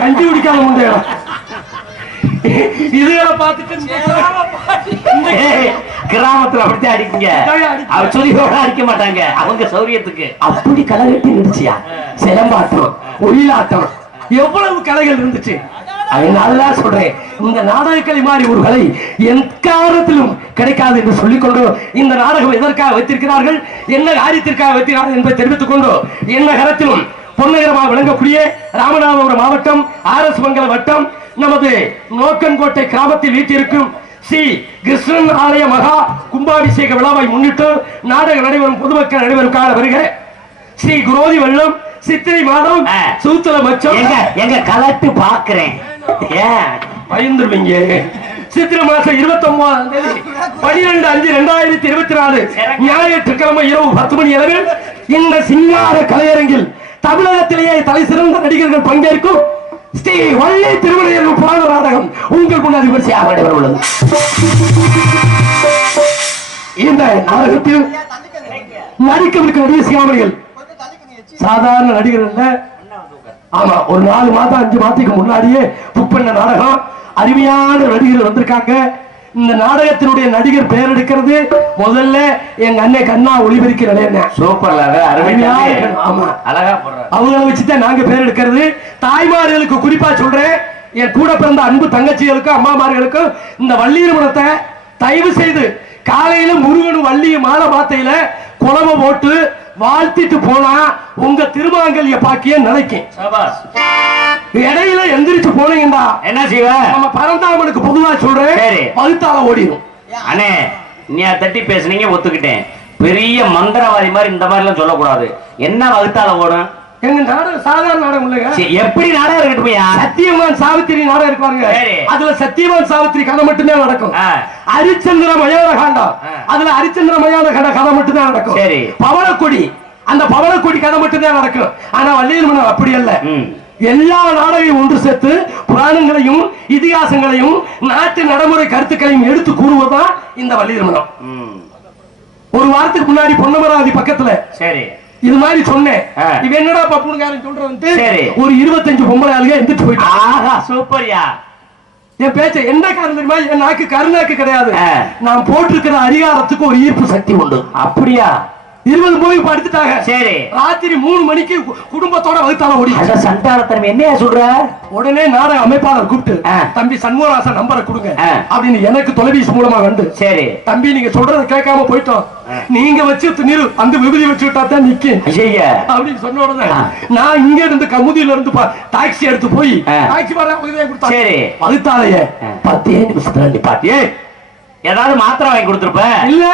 கஞ்சி குடிக்காத முந்தைய இதுகளை பார்த்துட்டு கிராமத்துல அப்படித்தான் அடிக்குங்க. அவர் சொல்லியோட அடிக்க மாட்டாங்க, அவங்க சௌரியத்துக்கு. அப்படி களைகட்டி இருந்துச்சியா? சிலம்பாட்டம், ஒயிலாட்டம், எவ்வளவு கலைகள் இருந்துச்சு. அதனாலதான் சொல்றேன், இந்த நாடகக்கலை மாதிரி ஒரு கலை எக்காலத்திலும் கிடைக்காது என்று சொல்லிக்கொண்டு இந்த நாடகம் எதற்காக வைத்திருக்கிறார்கள், என்ன காரியத்திற்காக வைத்திருக்கிறார்கள் என்பதை தெரிவித்துக் கொண்டு என்ன கரத்திலும் பொன்னகரமாக விளங்கக்கூடிய ராமநாதபுரம் மாவட்டம் ஆர்எஸ் மங்கல வட்டம் நமது நோக்கன்கோட்டை கிராமத்தில் வீட்டிற்கும் ஸ்ரீ கிருஷ்ணன் ஆலய மகா கும்பாபிஷேக விழாவை முன்னிட்டு நாடகம் நடைபெறும் பொதுமக்கள் அனைவருக்காக வருக. ஸ்ரீ குரோதி வெள்ளம் சித்திரை மாதம் சூத்தல மச்சம் எங்க கலட்டு பாக்குறேன், பயந்துருவீங்க. சித்திரை மாசம் 29ஆம் தேதி 12/5/2024 ஞாயிற்றுக்கிழமை இரவு 10 மணி அளவில் இந்த சிங்கார கலையரங்கில் தமிழகத்திலேயே தலை சிறந்த நடிகர்கள் பங்கேற்கும் ஸ்ரீ வள்ளி திருமலையர் புராண நாடகம் உங்கள் முன்னாடி விமர்சையாக நடைபெற உள்ளது. இந்த நாடகத்தில் நடிக்கவிருக்கும் நடிகர் சியாமணிகள் சாதாரண நடிகர் அல்ல. ஆமா, ஒரு 4 மாதம் 5 மாதத்துக்கு முன்னாடியே புக் பண்ண நாடகம். அருமையான நடிகர்கள் வந்திருக்காங்க. இந்த நாடகத்தினுடைய நடிகர் பெயர் எடுக்கிறது முதல்ல எங்க அண்ணன் கண்ணா ஒளிபெருக்கி நிலைய சூப்பர்ல அவங்களை வச்சுதான் நாங்க பேர் எடுக்கிறது. தாய்மார்களுக்கு குறிப்பா சொல்றேன், என் கூட பிறந்த அன்பு தங்கச்சிகளுக்கும் அம்மாமார்களுக்கும் இந்த வள்ளியிருமணத்தை தயவு செய்து காலையில முருகனும் வள்ளியும் மாலை மாத்தையில குழம்பு போட்டு வாழ்த்திட்டு போனா உங்க திருமாங்கல்ய பாக்கிய நினைக்கும். இடையில எந்திரிச்சு போனீங்கடா என்ன செய்வ? நம்ம பரந்தாமனுக்கு பொதுவா சொல்றேன், வகுத்தால ஓடிடும். அண்ணே நீ தட்டி பேசுனீங்க, ஒத்துக்கிட்டேன். பெரிய மந்திரவாதி மாதிரி இந்த மாதிரி எல்லாம் சொல்லக்கூடாது. என்ன வகுத்தால ஓடும்? எங்க நாடகம் சாதாரண நாடகம் இல்லைங்க. எப்படி நாடகம் இருக்கட்டுமையா? சத்தியவான் சாவித்திரி நாடகம் இருப்பாருங்க. அதுல சத்தியவான் சாவித்திரி கதை மட்டும்தான் நடக்கும். ஹரிச்சந்திர மயான காண்டம், அதுல ஹரிச்சந்திர மயான கதை மட்டும்தான் நடக்கும். சரி. பவளக்கொடி, அந்த பவளக்கொடி கதை மட்டும்தான் நடக்கும். ஆனா வள்ளியம்மன் அப்படி அல்ல. எல்லா நாடகையும் ஒன்று சேர்த்து புராணங்களையும் இதிகாசங்களையும் நாட்டு நடைமுறை கருத்துக்களையும் எடுத்து கூறுவதுதான் இந்த வள்ளியம்மன். ஒரு வாரத்துக்கு முன்னாடி பொன்னமராவதி பக்கத்துல சரி இது மாதிரி சொன்னேன். இவ என்னடா பப்புனுக்காரன் சொல்றது, ஒரு 25 பொம்பளை ஆளுங்க எந்திரிச்சு போயிட்டு. ஆஹா சூப்பர்யா. என் பேச்ச என்ன காரணம் தெரியுமா? என் நாக்கு கருநாக்கு கிடையாது. நான் போட்டிருக்கிற அதிகாரத்துக்கு ஒரு ஈர்ப்பு சக்தி உண்டு. அப்படியா? 20 போய் படுத்துட்டாங்க. சரி. ராத்திரி 3 மணிக்கு குடும்பத்தோட வகுத்தால ஓடி. சண்டாளத்தன்மை என்னையா சொல்ற? உடனே நாடக அமைப்பாளர் கூப்பிட்டு, தம்பி சண்முகராசன் நம்பரை கொடுங்க அப்படின்னு எனக்கு தொலைபேசி மூலமா வந்து, சரி தம்பி நீங்க சொல்றதை கேட்காம போயிட்டோம், நீங்க வச்சு நீர் அந்த விபதி வச்சு விட்டா தான் நிக்கும் அப்படின்னு சொன்ன உடனே நான் இங்க இருந்து கமுதியில இருந்து டாக்ஸி எடுத்து போய் டாக்ஸி கொடுத்தா. சரி வகுத்தாலைய 10 நிமிஷத்துல நிப்பாட்டி. ஏதாவது மாத்திரை வாங்கி கொடுத்துருப்ப? இல்ல.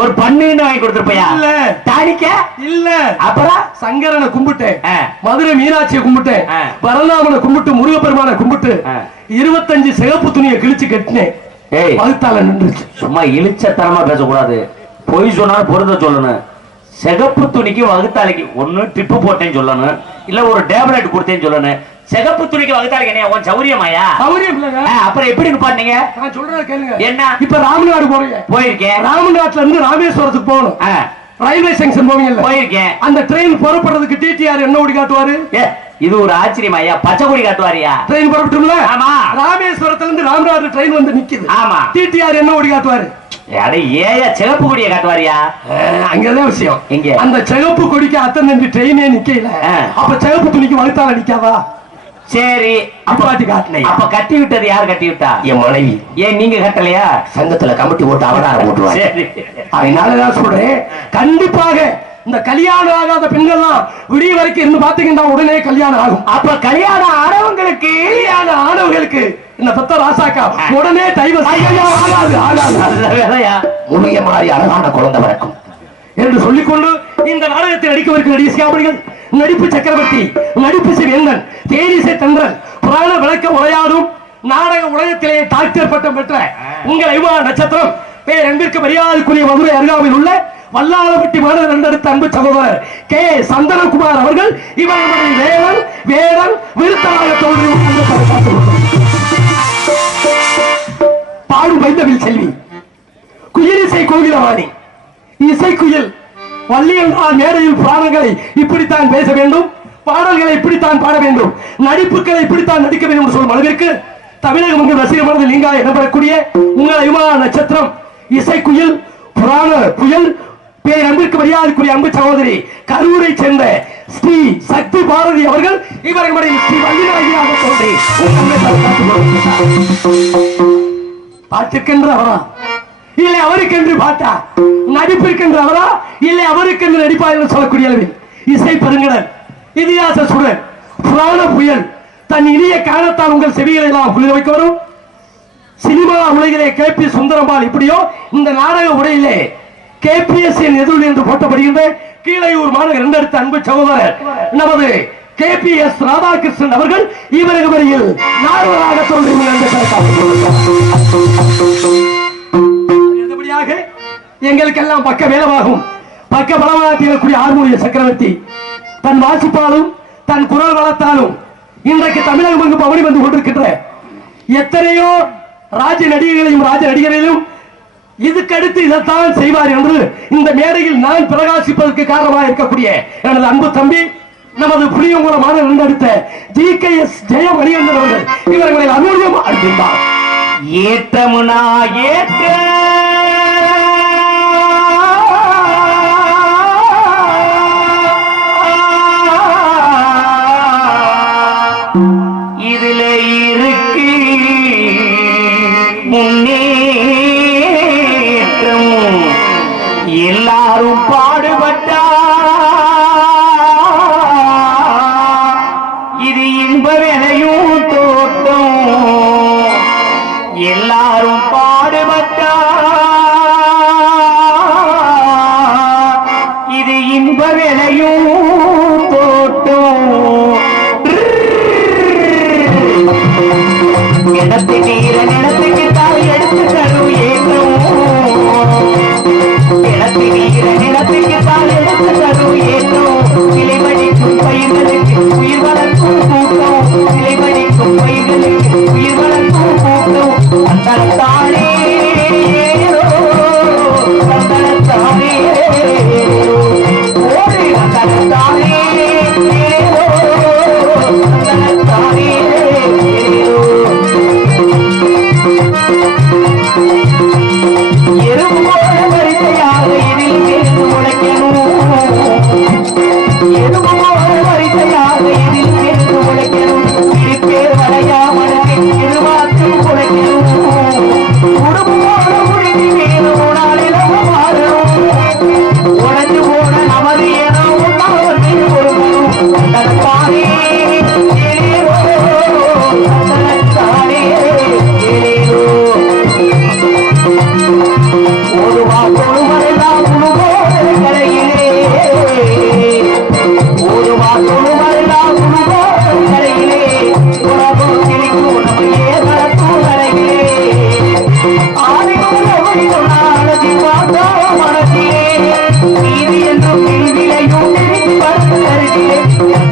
ஒரு பன்னீர் வாங்கி கொடுத்திருப்பையா? இல்ல. தாடிக்க இல்ல. அப்புறம் சங்கரனை கும்பிட்டேன், மதுரை மீனாட்சியை கும்பிட்டேன், பரந்தாமனை கும்பிட்டு, முருகப்பெருமானை கும்பிட்டு 25 சிகப்பு துணியை கிழிச்சு கட்டினேன். வகுத்தால நின்றுச்சு. சும்மா இழிச்சத்தனமா பேசக்கூடாது, பொய் சொன்னாலும் பொருந்த சொல்லணும். சிகப்பு துணிக்கு வகுத்தாலைக்கு ஒண்ணு ட்ரிப்பு போட்டேன்னு சொல்லணும், இல்ல ஒரு டேப்லெட் கொடுத்தேன்னு சொல்லணும். சிகப்பு துணிக்கு வகுத்தாலைக்கு என்ன சௌரியமாயா? சௌரியம் இல்லங்க. அப்புறம் எப்படி நிப்பாட்டீங்க? நான் சொல்றத கேளுங்க. என்ன? இப்ப ராமநாடு போறீங்க. போயிருக்கேன். ராமநாட்டுல இருந்து ராமேஸ்வரத்துக்கு போகணும். ரயில்வே ஸ்டேஷன் போவீங்கல்ல, போயிருக்கேன். அந்த ட்ரெயின் புறப்படுறதுக்கு டிடிஆர் என்ன ஒடி காட்டுவாரு? இது ஒரு ஆச்சரியம் ஐயா, பச்சை கொடி காட்டுவாரியா? ட்ரெயின் புறப்பட்டுல ஆமா, ராமேஸ்வரத்துல இருந்து ராமநாடு ட்ரெயின் வந்து நிக்குது. ஆமா, டிடிஆர் என்ன ஒடி காட்டுவாரு? அட ஏயா சிகப்பு கொடியை காட்டுவாரியா? அங்கதான் விஷயம். எங்க அந்த சிகப்பு கொடிக்கு அத்தனை ட்ரெயினே நிக்கல, அப்ப சிகப்பு துணிக்கு வகுத்தால நிக்காதா? சரி, அப்பாட்டி காட்டலை. அப்ப கட்டி விட்டது யார் கட்டி விட்டா? என் மனைவி. ஏன் நீங்க கட்டலையா? சங்கத்துல கமிட்டி போட்டு அவதாரம் போட்டுருவாங்க. சரி, அதனாலதான் சொல்றேன், கண்டிப்பாக இந்த கல்யாணம் ஆகாத பெண்கள்லாம் விடிய வரைக்கும் இருந்து பாத்தீங்கன்னா உடனே கல்யாணம் ஆகும். அப்ப கல்யாணம் ஆனவங்களுக்கு இந்த பத்த ராசாக்கா உடனே டைவர்ஸ் ஆகாது. நல்ல வேலையா, முழுகிய மாதிரி அழகான குழந்தை பிறக்கும் என்று சொல்லிக்கொண்டு இந்த நாடகத்தை நடிக்கவிருக்கிற நடிகர்கள் நடிப்பு சக்கரவர்த்தி, நடிப்பு சிவந்தன், தேனிசை தென்றல், புராண விளக்க உரையாடும் நாடக உலகத்திலே டாக்டர் பட்டம் பெற்ற உங்கள் ஐவா நட்சத்திரம் பேர் அன்பிற்கு மரியாதைக்குரிய மதுரை அருகாமையில் உள்ள வல்லாளப்பட்டி மாநகர் நண்டெடுத்த அன்பு சகோதரர் கே சந்தனகுமார் அவர்கள் இவர்களுடைய வேடன் வேடன் விருத்தமாக தோன்றி பாடும் வைந்தவில் செல்வி, குயிலிசை கோகிலவாணி, இசைக்குயில் வள்ளி என்றால் மேடையில் புராணங்களை இப்படித்தான் பேச வேண்டும், பாடல்களை இப்படித்தான் பாட வேண்டும், நடிப்புகளை இப்படித்தான் நடிக்க வேண்டும் என்று சொல்லும் அளவிற்கு தமிழக மக்கள் ரசிகர் மனதில் நீங்கா இடம்பெறக்கூடிய உங்கள் ஐவா நட்சத்திரம் இசைக்குயில் புராண புயல் பேர் அன்பிற்கு மரியாதைக்குரிய அன்பு சகோதரி கரூரை சேர்ந்த ஸ்ரீ சக்தி பாரதி அவர்கள் இவர்கள் ஸ்ரீ வள்ளிநாயகியாக தோன்றி பாட்டுக்கென்று அவரா இல்லை அவருக்கென்று பாட்டா, நடிப்பிற்கென்று அவரா இல்லை அவருக்கென்று நடிப்பா என்று சொல்லக்கூடிய அளவில் இசை பெருங்கடல், இதிகாச சுடர், புராண புயல் தன் இனிய காரணத்தால் உங்கள் செவிகளை எல்லாம் குளிர வைக்க வரும். சினிமா உலகிலே கேபி சுந்தரம்பால் இப்படியோ இந்த நாடக உடையிலே கேபிஎஸ் எதிரில் என்று போட்டப்படுகின்ற கீழையூர் மாநகர் இரண்டெடுத்த அன்பு சகோதரர் நமது கேபிஎஸ் ராதாகிருஷ்ணன் அவர்கள் இவரது வரையில் நாடகராக சொல்றீங்க. எங்களுக்கெல்லாம் பக்க வேலமாகும் பக்க பலமாகக்கூடிய ஆர்மூரிய சக்கரவர்த்தி தன் வாசிப்பாலும் தன் குரல் வளர்த்தாலும் இன்றைக்கு தமிழகம் அங்கு பவனி வந்து கொண்டிருக்கின்ற எத்தனையோ ராஜ நடிகர்களையும் ராஜ நடிகர்களையும் இதுக்கடுத்து இதைத்தான் செய்வார் என்று இந்த மேடையில் நான் பிரகாசிப்பதற்கு காரணமாக இருக்கக்கூடிய எனது அன்பு தம்பி நமது புளியங்குளமான அடுத்த GKS ஜெயமணிகண்டன் அவர்கள் இவர்களை அனுமதியும் அளித்தார். ஏற்றமுனா ஏற்ற இதுல இருக்கு முன்னேற்றம், எல்லாரும் பாடுபட்டா இது இன்ப விளையும் தோட்டம், எல்லாரும் பாடுபட்டா இது இன்ப விளையும் தோட்டம். நிலத்து நீர நிலத்துக்கு தாய் எடுத்து தரும் ஏற்றம், நிலத்து நீர நிலத்துக்கு தாய் எடுத்து தரும் ஏற்றம், சிலை படிக்கும் பயிர்களுக்கு உயிர் வளர்க்கும் கூட்டம், சிலை படிக்கும் பயிர்களுக்கு உயிர் வளர்க்கும் கூட்டம். சந்தனத்தானே சந்தனத்தானே ஓடு சந்தனத்தானே சந்தனத்தானே. எறும்போட வரிசையாக இதில் சேர்ந்து உழைக்கணும், எறும்போட வரிசையாக இதில் சேர்ந்து உழைக்கணும், இருப்பேர் வளையாமலுக்கு எதிர்பார்த்து உழைக்கணும், குடும்போட முடிவு வேணும் நாளிலவு மாறணும், உழைச்சு போன நமது என உண்ணாமல் கொடுக்கணும். தனத்தானே தனத்தானே ஓடுவா தொழுமரெல்லாம் உழுவோடு கரையிலே, ஓடுவா தொழுமரெல்லாம் உழுவோடு கரையிலே, உலகம் சிரிக்கும் நம்மையே நடக்கும் கரையிலே, ஆதிமூல வழி சொன்னாலதி பார்த்தோ மனசிலே, நீதி என்றும் நீதிலையும் நிறுத்தி பறந்து கருதிலே,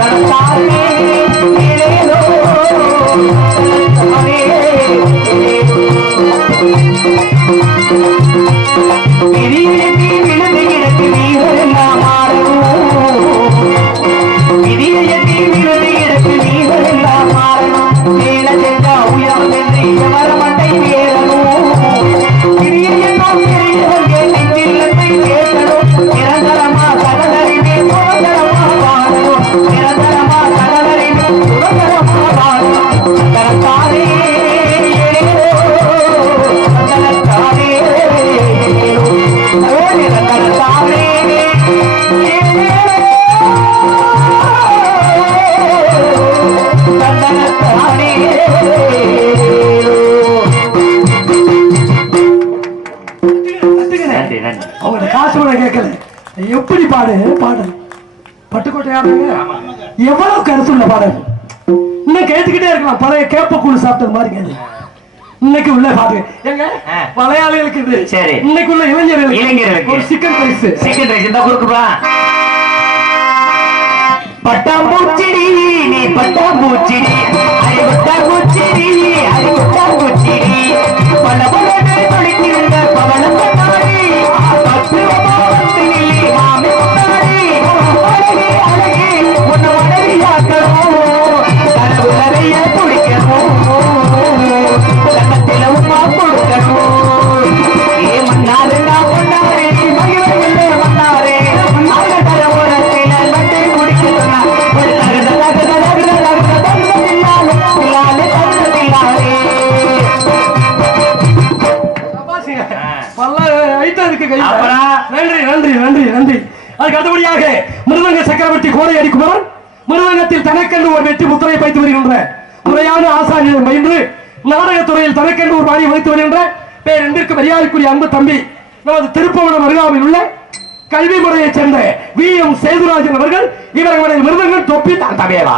தனத்தானே ஏதோ தனத்தானே விரிவிலக்கி விழுந்து கிடக்கு வீரர் பாடு பாடல் பட்டுக்கோட்டை ஆடுங்க எவ்வளவு கருத்துள்ள பாடல் இன்னும் கேட்டுக்கிட்டே இருக்கலாம் பழைய கேப்பக்கூழ் சாப்பிட்டது மாதிரி கேது இன்னைக்கு உள்ள பாட்டு எங்க மலையாளிகளுக்கு இது சரி இன்னைக்கு உள்ள இளைஞர்களுக்கு ஒரு சிக்கன் ரைஸ் இந்த குறுக்குப்பா பட்டாம்பூச்சிடி நீ பட்டாம்பூச்சிடி பட்டாம்பூச்சிடி பட்டாம்பூச்சிடி பல பல படிக்கின்ற பவளம் கொண்டாடி மாமி கொண்டாடி அழகி உன்னை உடலியாக்கணும் கனவு நிறைய துடிக்கணும் கணத்தில உமா கொடுக்கணும் ஏ மன்னாரு நான் கொண்டாரே மகிழ்ச்சியிலே வந்தாரே அகதர ஓரத்தில லட்டை குடிக்கிறா ஒரு தகத தகத தகத தகத தகதில்லாலே தில்லாலே தகதில்லாலே நன்றி நன்றி நன்றி நன்றி அதுக்கு அடுத்தபடியாக மிருதங்க சக்கரவர்த்தி கோடையடி குமரன் மிருதங்கத்தில் தனக்கென்று ஒரு வெற்றி முத்திரை வைத்து வருகின்ற முறையான ஆசாரியர் பயின்று நாடகத்துறையில் தனக்கென்று ஒரு பாணியை வைத்து வருகின்ற பேர் ரெண்டிற்கு மரியாதைக்குரிய அன்பு தம்பி நமது திருப்பவனம் அருகாமையில் உள்ள கல்வி முறையைச் சேர்ந்த வி.எம். சேதுராஜன் அவர்கள் இவர்களுடைய மிருதங்கள் தொப்பி தான் தமையலா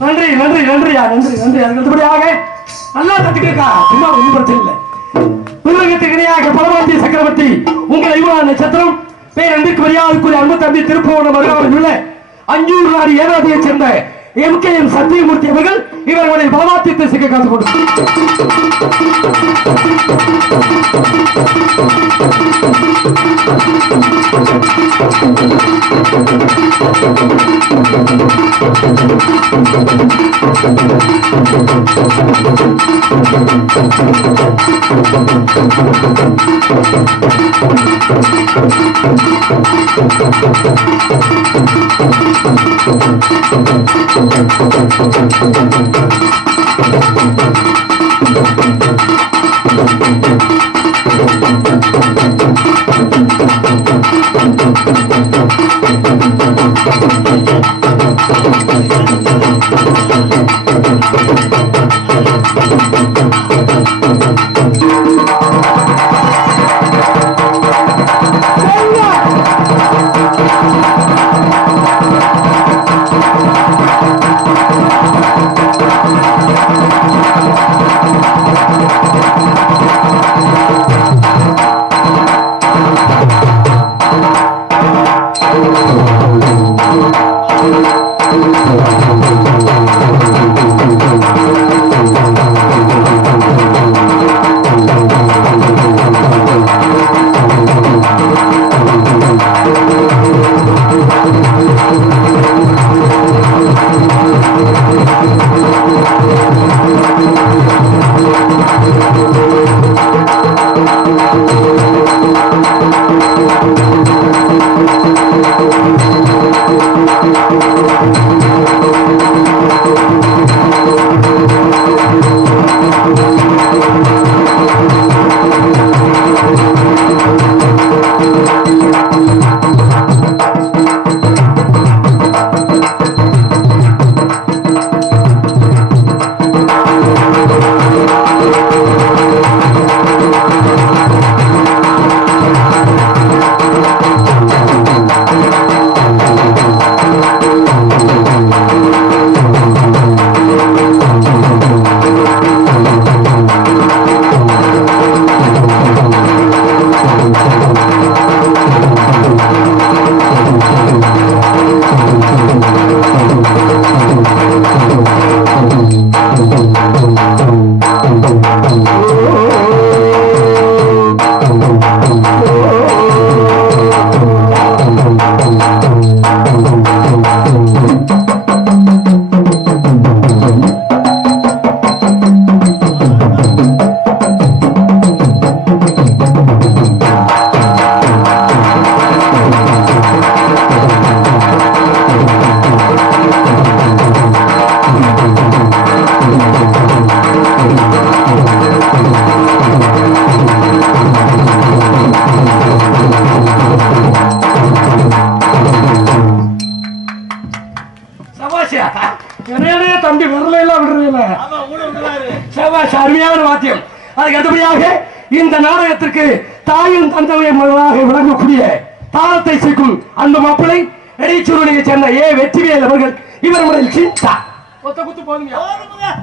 நன்றி நன்றி நன்றியா நன்றி நன்றி. அதுக்கு அடுத்தபடியாக நல்லா தட்டுக்கா, சும்மா ஒன்றும் பிரச்சனை இல்லை. உலகத்துக்கு இணையாக பரமாந்திய சக்கரவர்த்தி உங்கள் ஐவா நட்சத்திரம் பேரன்பிற்கு மரியாதைக்குரிய அன்பு தம்பி திருப்பூர்ணம் அருகாமையில் உள்ள அஞ்சூர் நாடு ஏனாதியைச் சேர்ந்த MKM சத்தியமூர்த்தி அவர்கள் இவர்களை பலவாத்தியத்தை சிக்க காத்துக் தம்பி வரல விடுறீங்கள அருமையான வாத்தியம். அதுக்கு அடுத்தபடியாக இந்த நாடகத்திற்கு தாயும் தந்தையும் மகளாக விளங்கக்கூடிய தாளத்தை சேர்க்கும் அந்த மாப்பிளை எடைச்சூரணியை சேர்ந்த வெற்றிவேல் அவர்கள் இவர் முறையில் சிந்தா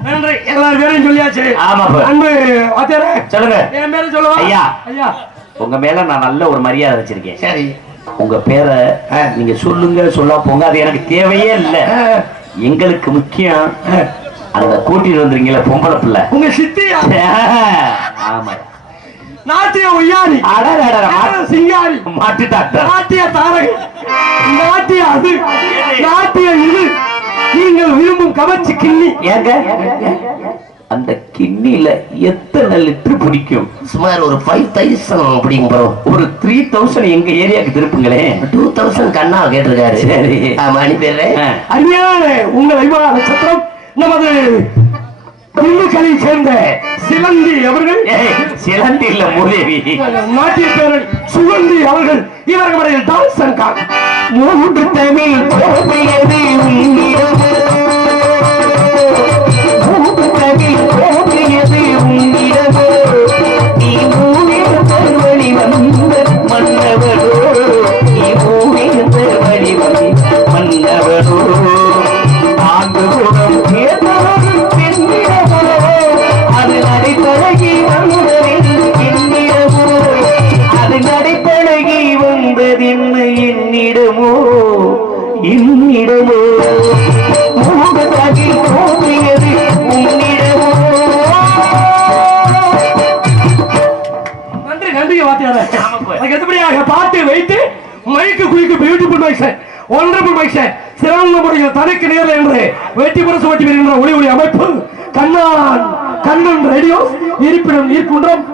நன்றி. எல்லாரும் பேரையும் சொல்லியாச்சு. அன்பு வாத்தியாரே சொல்லுங்க. என் பேரை சொல்லுவா. ஐயா ஐயா உங்க மேல நான் நல்ல ஒரு மரியாதை வச்சிருக்கேன். சரி, உங்க பேரை நீங்க சொல்லுங்க சொல்ல போங்க, அது எனக்கு தேவையே இல்லை. எங்களுக்கு முக்கியம் அந்த கூட்டிட்டு வந்துருங்களா பொம்பளை பிள்ளை உங்க சித்தியா? ஆமா, நாட்டிய உய்யாரி, சிங்காரி, மாட்டு டாக்டர், நாட்டிய தாரகை, நாட்டிய அது, நாட்டிய இது, நீங்கள் விரும்பும் கவர்ச்சி கிண்ணி. ஏங்க அந்த கிண்ணில எத்தனை லிட்டர் பிடிக்கும்? சுமார் ஒரு 5000 பிடிக்கும் ப்ரோ. ஒரு 3000 எங்க ஏரியாவுக்கு திருப்புங்களேன். 2000 கண்ணா கேட்டிருக்காரு. சரி, மணி பேரு அருமையான உங்கள் ஐவா நட்சத்திரம் நமது திண்டுக்கலை சேர்ந்த சிலந்தி அவர்கள், சிலந்தி இல்ல மூதேவி, நாட்டிய பேரன் சுகந்தி அவர்கள் இவர்கள் முறையில் டான்ஸ் அங்காங்க. மூன்று தமிழ் மன்னவரோ மைக்சன் ஒன்றரை மைக்சன் சிறந்த முறையில் தனக்கு நேரில் என்று வெட்டி புரசு வெட்டி வருகின்ற ஒளி அமைப்பு கண்ணன் ரேடியோ இருப்பிடம் நீர்க்குன்றம்